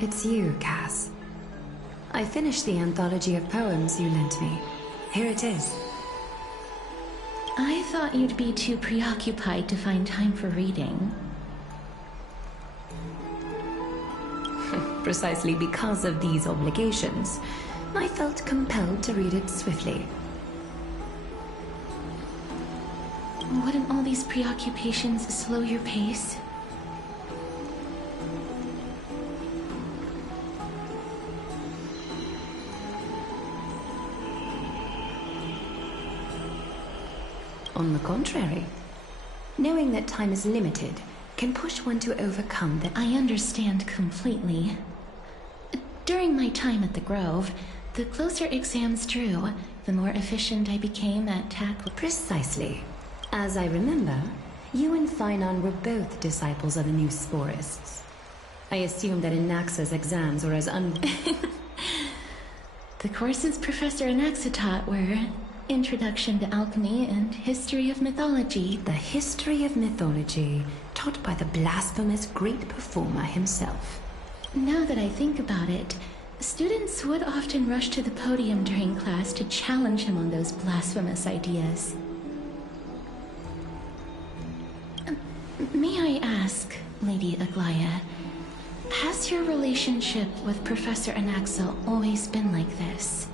It's you, Cass. I finished the anthology of poems you lent me. Here it is. I thought you'd be too preoccupied to find time for reading. Precisely because of these obligations, I felt compelled to read it swiftly. Wouldn't all these preoccupations slow your pace? On the contrary, knowing that time is limited can push one to overcome the... I understand completely. During my time at the Grove, the closer exams drew, the more efficient I became at tackling. Precisely. As I remember, you and Finon were both disciples of the new Sporists. I assume that Anaxa's exams were as The courses Professor Anaxa taught were Introduction to Alchemy and History of Mythology. The history of mythology, taught by the blasphemous great performer himself. Now that I think about it, students would often rush to the podium during class to challenge him on those blasphemous ideas. May I ask, Lady Aglaya, has your relationship with Professor Anaxa always been like this?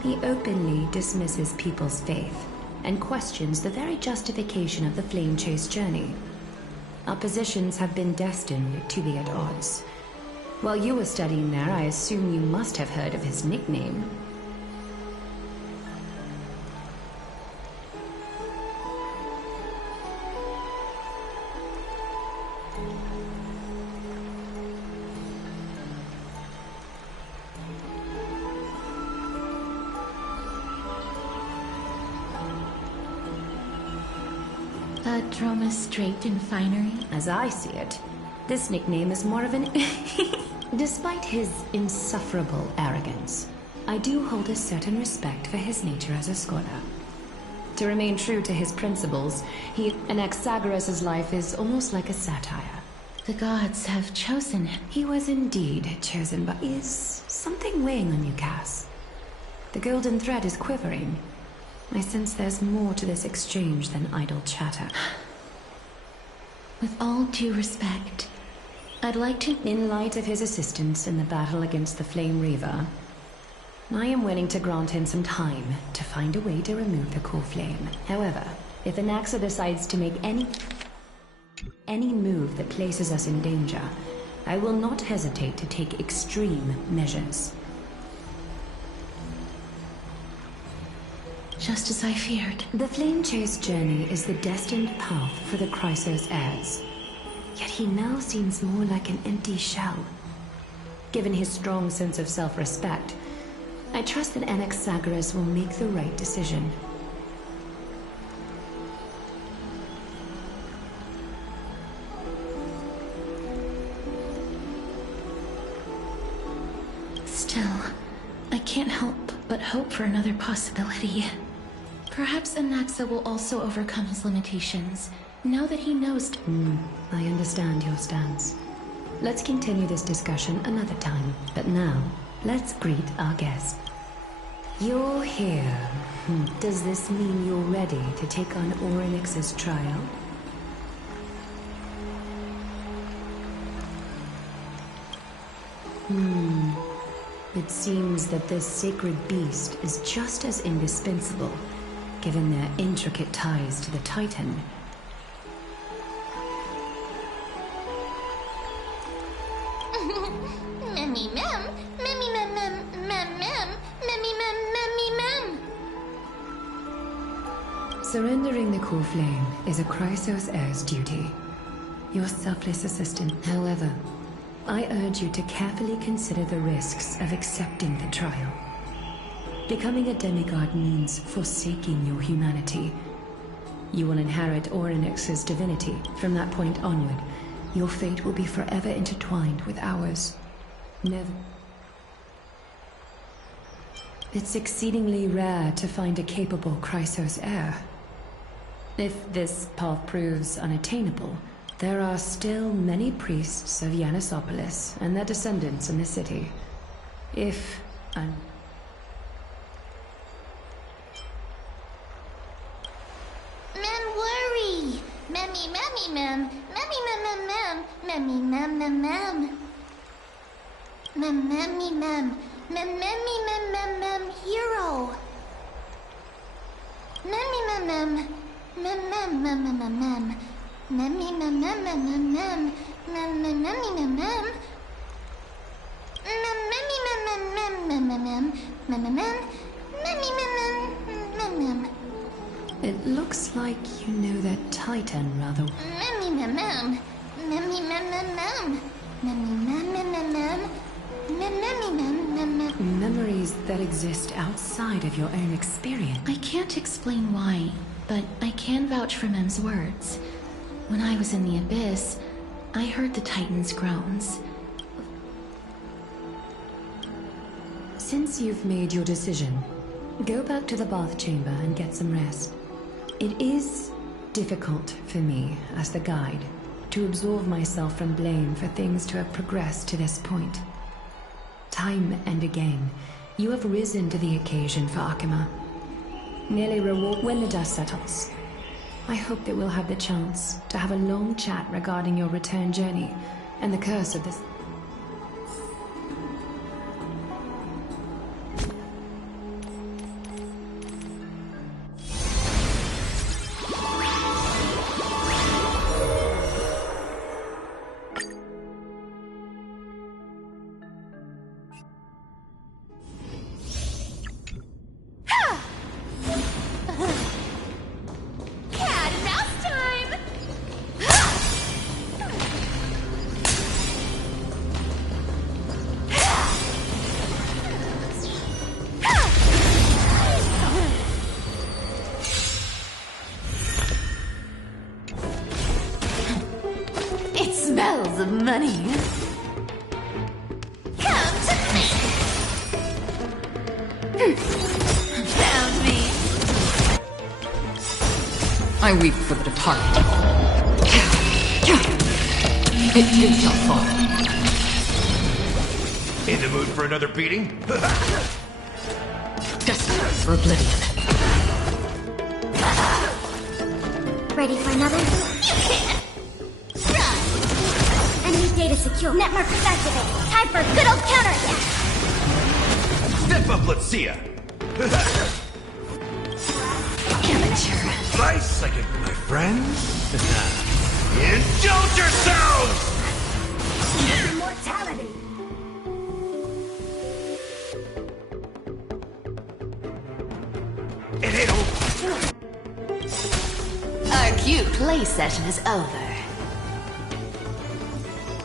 He openly dismisses people's faith and questions the very justification of the Flame Chase journey. Our positions have been destined to be at odds. While you were studying there, I assume you must have heard of his nickname. Droma straight in finery? As I see it, this nickname is more of an... Despite his insufferable arrogance, I do hold a certain respect for his nature as a scholar. To remain true to his principles, Anaxagoras' life is almost like a satire. The gods have chosen him. He was indeed chosen, but is something weighing on you, Cass? The golden thread is quivering. I sense there's more to this exchange than idle chatter. With all due respect, I'd like to... In light of his assistance in the battle against the Flame Reaver, I am willing to grant him some time to find a way to remove the core flame. However, if Anaxa decides to make any move that places us in danger, I will not hesitate to take extreme measures. Just as I feared. The Flame Chase journey is the destined path for the Chrysos heirs. Yet he now seems more like an empty shell. Given his strong sense of self-respect, I trust that Anaxagoras will make the right decision. Still, I can't help but hope for another possibility. Perhaps Anaxa will also overcome his limitations, now that he knows... I understand your stance. Let's continue this discussion another time. But now, let's greet our guest. You're here. Does this mean you're ready to take on Orynyx's trial? It seems that this sacred beast is just as indispensable, given their intricate ties to the Titan. Memmy mem, memmy mem mem mem mem, memmy mem memmy mem. Surrendering the core flame is a Chrysos heir's duty. Your selfless assistant. However, I urge you to carefully consider the risks of accepting the trial. Becoming a demigod means forsaking your humanity. You will inherit Orynyx's divinity. From that point onward, your fate will be forever intertwined with ours. Never. It's exceedingly rare to find a capable Chrysos heir. If this path proves unattainable, there are still many priests of Yanisopolis and their descendants in the city. If and Mem worry. Memmy, memmy, mem. Memmy, mem, mem, mem. Memmy, mem, mem, mem. Mem, memmy, mem. Mem, memmy, mem, mem, mem. Hero. Memmy, mem, mem. Mem, mem, mem, mem, mem, mem. Memmy, mem, mem, mem, mem, mem. Mem, mem, memmy, mem, mem. Mem, memmy, mem, mem, mem, mem, mem, mem. Mem, mem, mem. Memmy, mem, mem, mem, mem. it looks like you know that Titan rather. Memmy, mem, mem. Memmy, mem, mem, mem. Memmy, mem, mem, mem, mem. Memmy, mem, mem, mem. Memories that exist outside of your own experience. I can't explain why, but I can vouch for Mem's words. When I was in the Abyss, I heard the Titan's groans. Since you've made your decision, go back to the bath chamber and get some rest. It is difficult for me, as the guide, to absolve myself from blame for things to have progressed to this point. Time and again, you have risen to the occasion for Akima. Nearly reward when the dust settles. I hope that we'll have the chance to have a long chat regarding your return journey and the curse of this. Smells of money. Come to me! Found me! I weep for the departed. It too shall fall. In the mood for another beating? Destined for oblivion. Ready for another? You can't! Enemy data secure. Network is activated. Time for a good old counterattack. Step up, let's see ya! Amateur. Nice second, my friends. Indulge yourselves! Immortality. It ain't over. Our cute play session is over.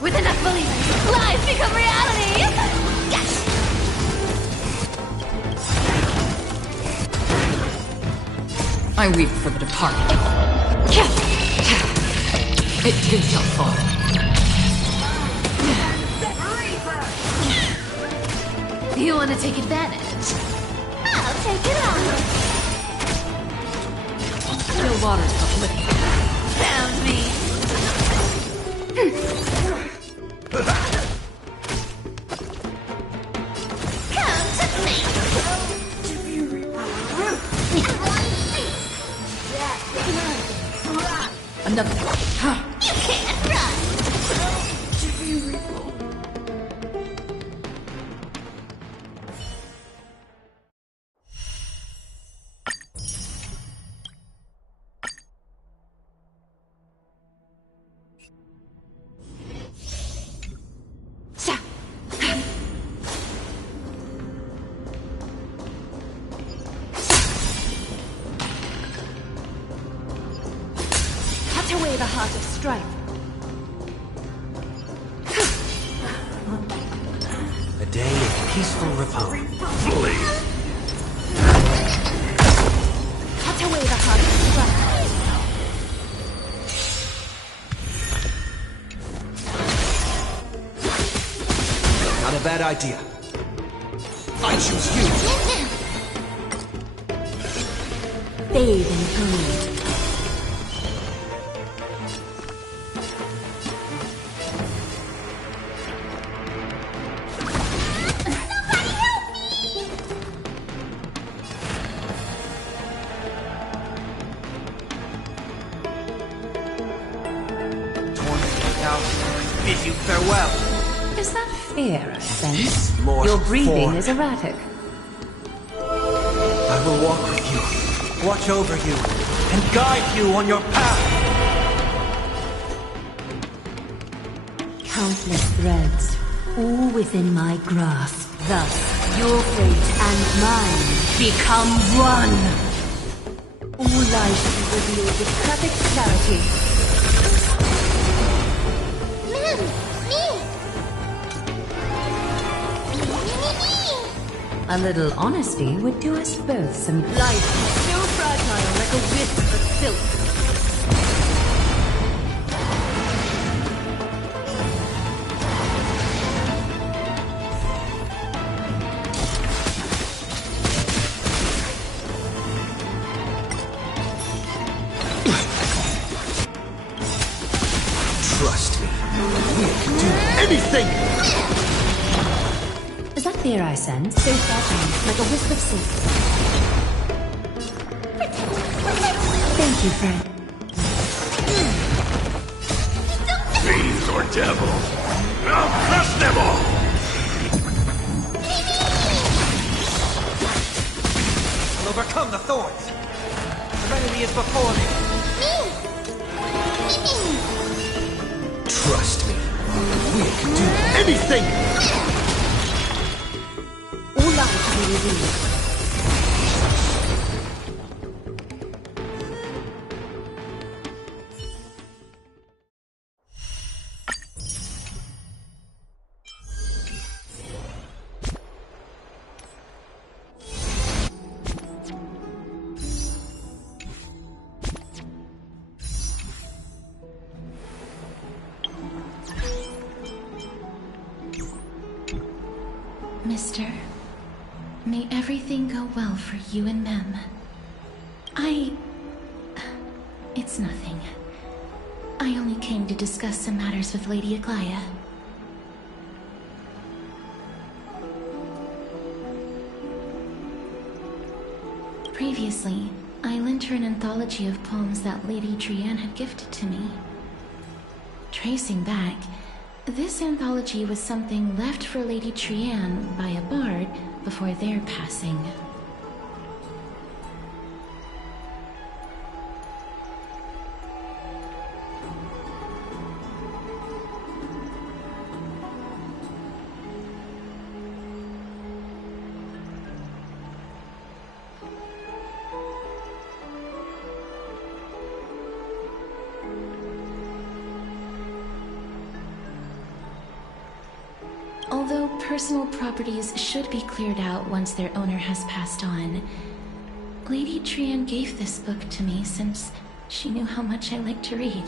With enough believers, lies become reality! Yes! I weep for the departed. It too shall fall. You want to take advantage? I'll take it on! Still waters uplifted. Found me! Come to me! Another. You can't run! the heart of strife. A day of peaceful repose. Please. Cut away the heart of strife. Not a bad idea. I choose you. Bathe in gold. Bid you farewell. Is that fear I sense? More Your breathing form. is erratic. I will walk with you, watch over you, and guide you on your path. Countless threads, all within my grasp. Thus, your fate and mine become one. All lies should be revealed with perfect clarity. Mem! Me! A little honesty would do us both some good. Life is so fragile like a wisp of silk. Trust me, we can do anything! Is that fear I sense? So fragile, like a wisp of silk. Thank you, friend. Fiends or devils, I'll crush them all! I'll overcome the thorns! Serenity is before me! Trust me, we can do anything! All lies should be revealed. Mister, may everything go well for you and Mem. It's nothing. I only came to discuss some matters with Lady Aglaya. Previously, I lent her an anthology of poems that Lady Trianne had gifted to me. Tracing back, this anthology was something left for Lady Trianne by a bard before their passing. Although personal properties should be cleared out once their owner has passed on, Lady Trianne gave this book to me since she knew how much I like to read.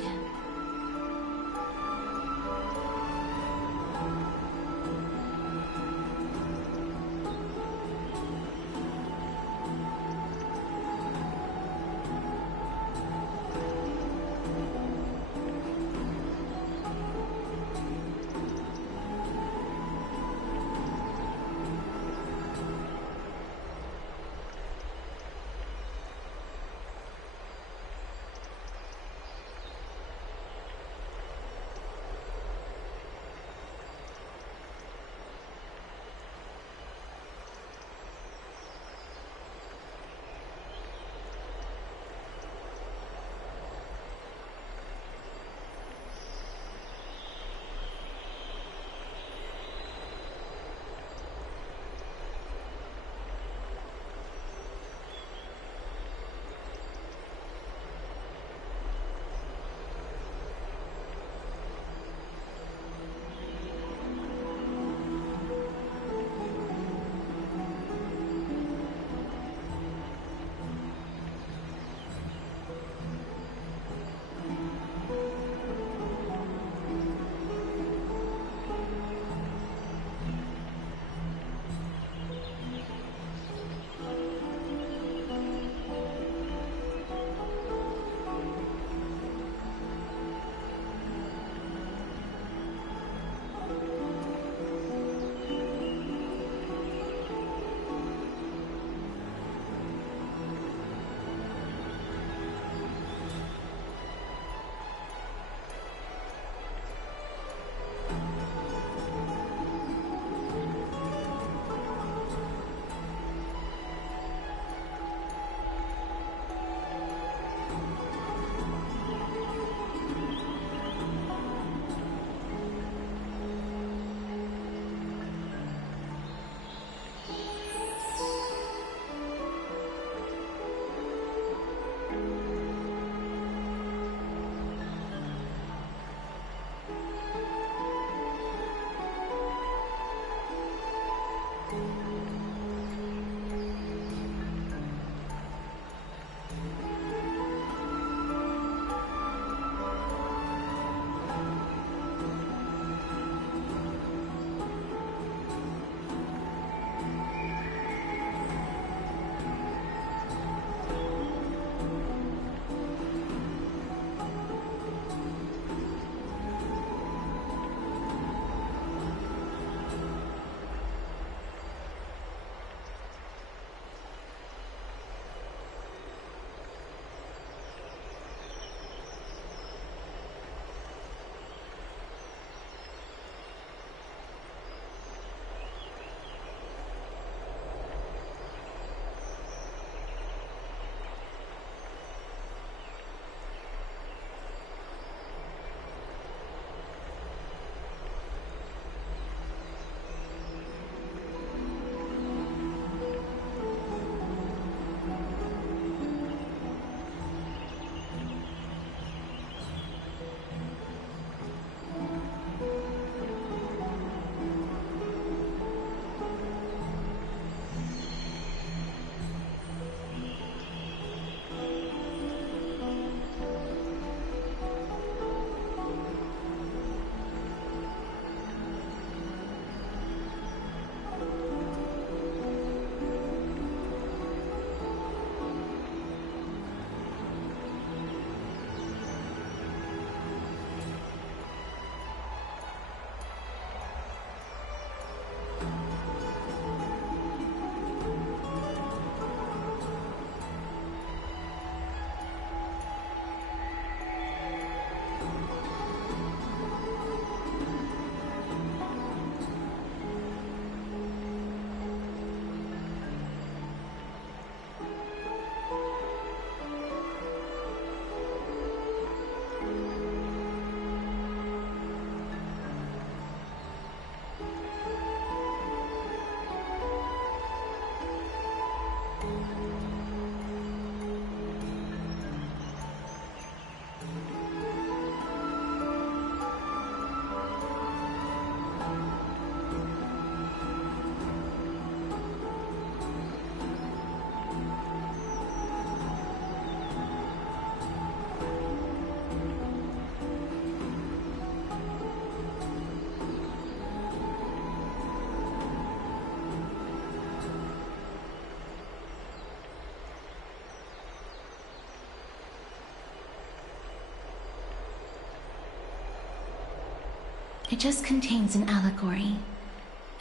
It just contains an allegory.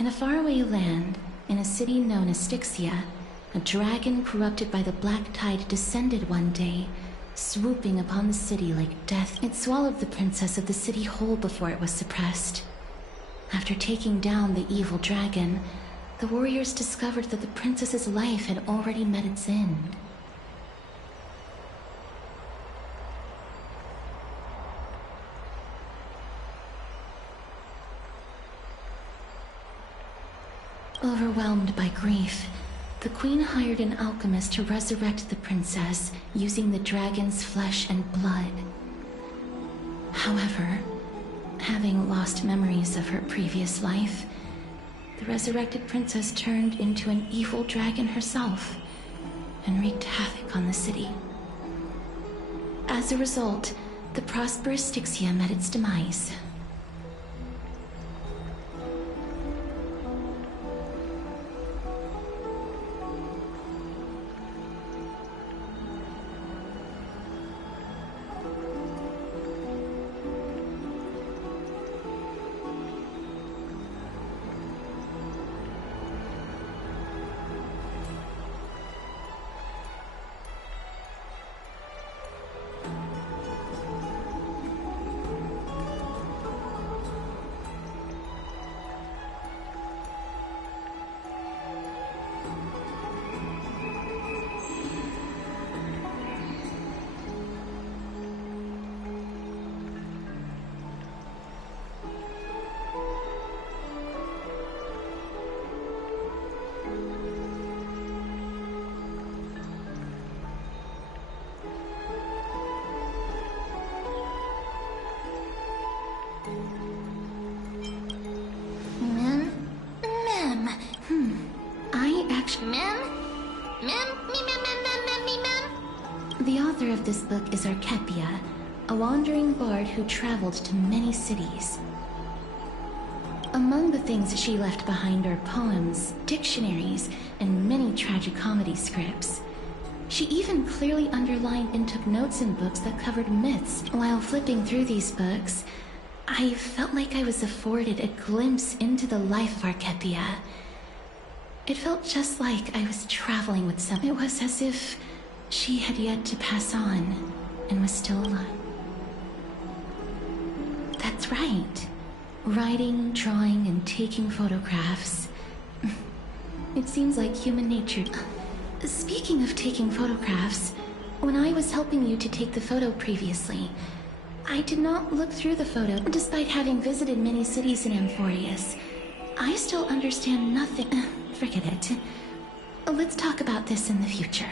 In a faraway land, in a city known as Styxia, a dragon corrupted by the black tide descended one day, swooping upon the city like death. It swallowed the princess of the city whole before it was suppressed. After taking down the evil dragon, the warriors discovered that the princess's life had already met its end. Overwhelmed by grief, the queen hired an alchemist to resurrect the princess using the dragon's flesh and blood. However, having lost memories of her previous life, the resurrected princess turned into an evil dragon herself and wreaked havoc on the city. As a result, the prosperous Styxia met its demise. The author of this book is Archepia, a wandering bard who traveled to many cities. Among the things she left behind are poems, dictionaries, and many tragicomedy scripts. She even clearly underlined and took notes in books that covered myths. While flipping through these books, I felt like I was afforded a glimpse into the life of Archepia. It felt just like I was traveling with someone. It was as if she had yet to pass on and was still alive. That's right. Writing, drawing, and taking photographs. It seems like human nature. Speaking of taking photographs, when I was helping you to take the photo previously, I did not look through the photo. Despite having visited many cities in Amphorius, I still understand nothing. Forget it. Let's talk about this in the future.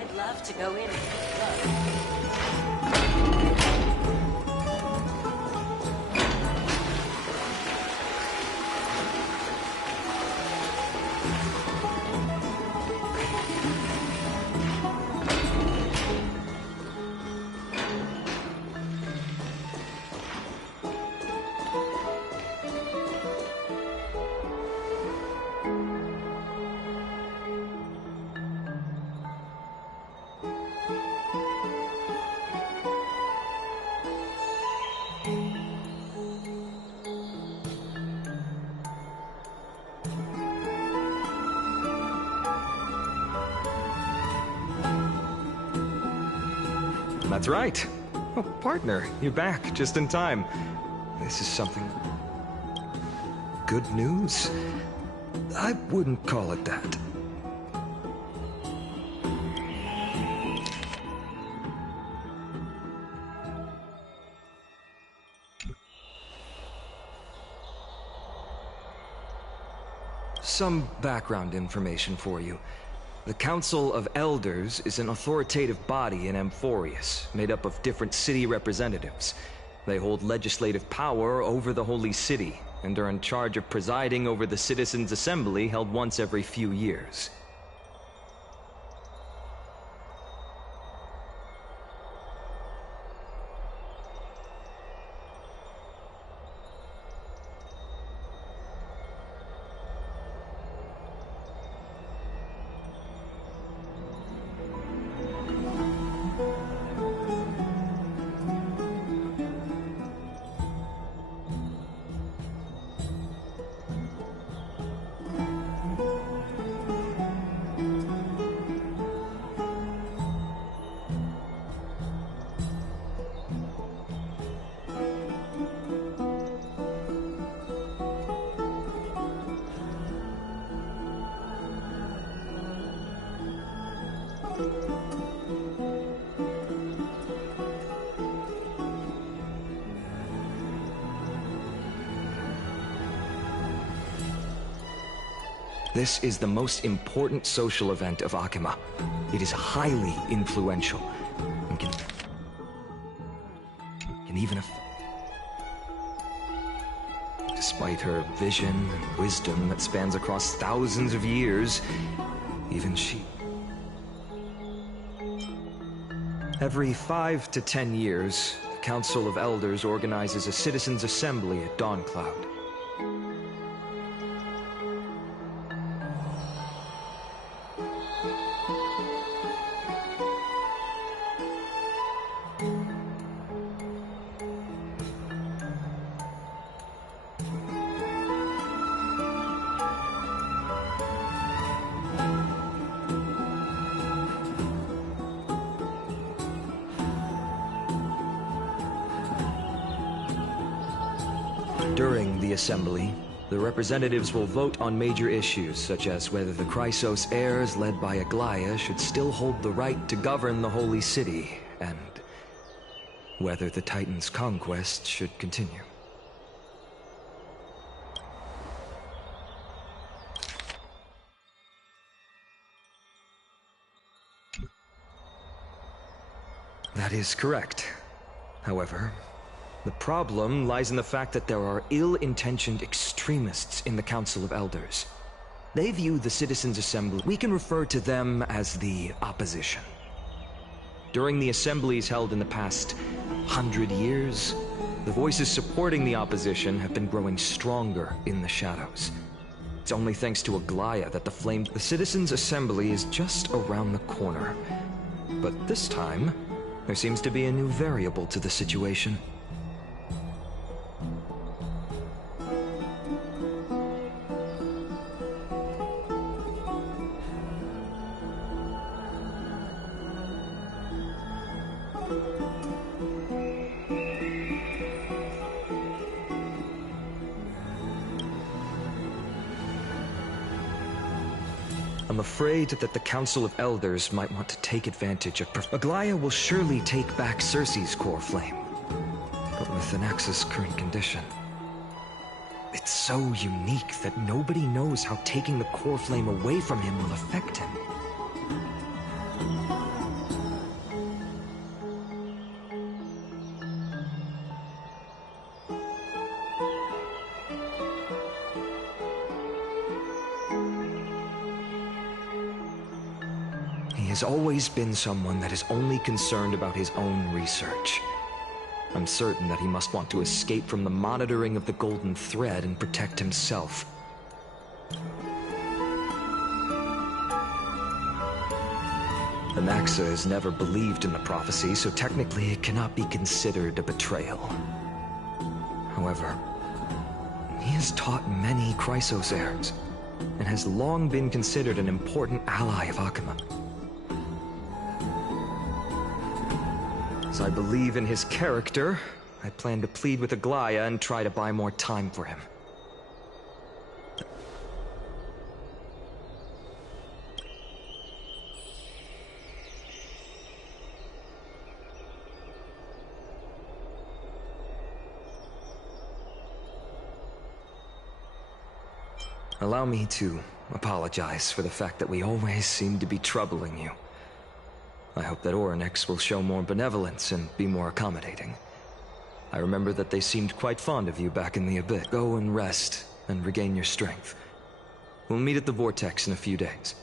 I'd love to go in. That's right. Oh, partner, you're back just in time. This is something... good news? I wouldn't call it that. Some background information for you. The Council of Elders is an authoritative body in Amphorius, made up of different city representatives. They hold legislative power over the Holy City, and are in charge of presiding over the Citizens' Assembly held once every few years. This is the most important social event of Akima. It is highly influential and can even despite her vision and wisdom that spans across thousands of years, even she... Every 5 to 10 years, the Council of Elders organizes a citizens' assembly at Dawncloud. During the assembly, the representatives will vote on major issues, such as whether the Chrysos heirs led by Aglaya should still hold the right to govern the Holy City, and whether the Titan's conquest should continue. That is correct. However, the problem lies in the fact that there are ill-intentioned extremists in the Council of Elders. They view the Citizens' Assembly. We can refer to them as the opposition. During the assemblies held in the past 100 years, the voices supporting the opposition have been growing stronger in the shadows. It's only thanks to Aglaya that the Citizens' Assembly is just around the corner. But this time, there seems to be a new variable to the situation. I'm afraid that the Council of Elders might want to take advantage of... Aglaya will surely take back Cersei's core flame, but with Anax's current condition. It's so unique that nobody knows how taking the core flame away from him will affect him. He has always been someone that is only concerned about his own research. I'm certain that he must want to escape from the monitoring of the Golden Thread and protect himself. Anaxa has never believed in the prophecy, so technically it cannot be considered a betrayal. However, he has taught many Chrysos heirs, and has long been considered an important ally of Akima. As I believe in his character, I plan to plead with Aglaya and try to buy more time for him. Allow me to apologize for the fact that we always seem to be troubling you. I hope that Orynyx will show more benevolence and be more accommodating. I remember that they seemed quite fond of you back in the Abyss. Go and rest and regain your strength. We'll meet at the Vortex in a few days.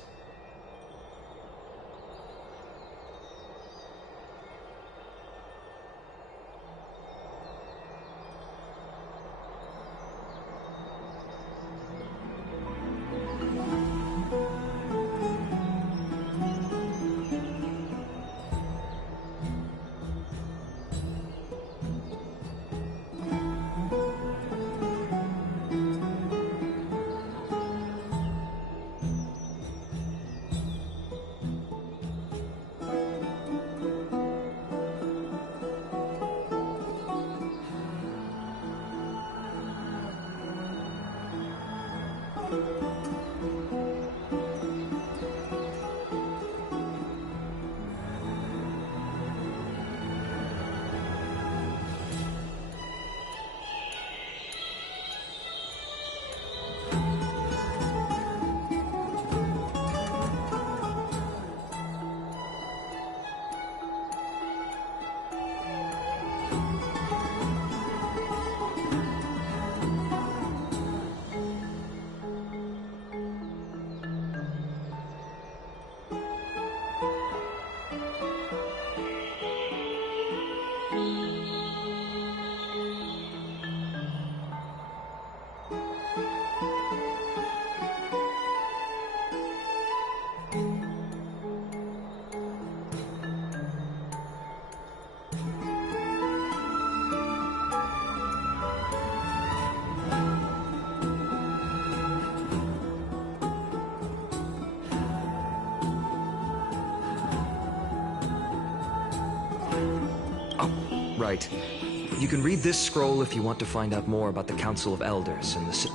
right. You can read this scroll if you want to find out more about the Council of Elders and the...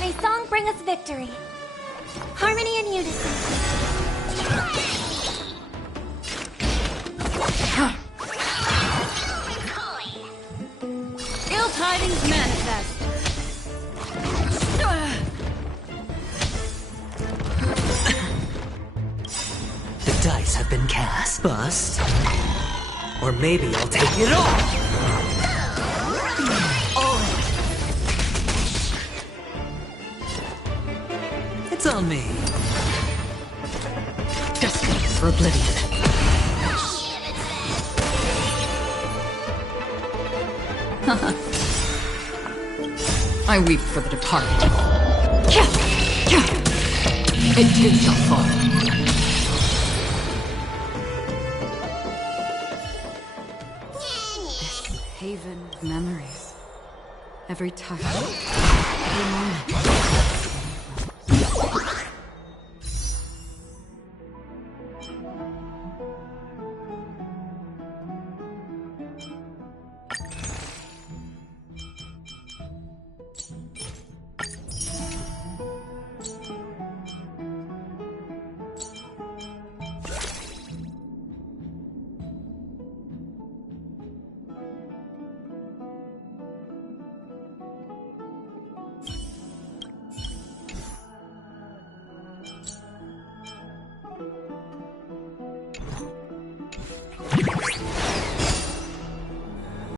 May song bring us victory. Harmony and unison. Ill tidings manifest. The dice have been cast. Bust. Or maybe I'll take it all. It's on me. Destiny for oblivion. I weep for the departed. It too shall fall. This haven of memories. Every touch, every moment.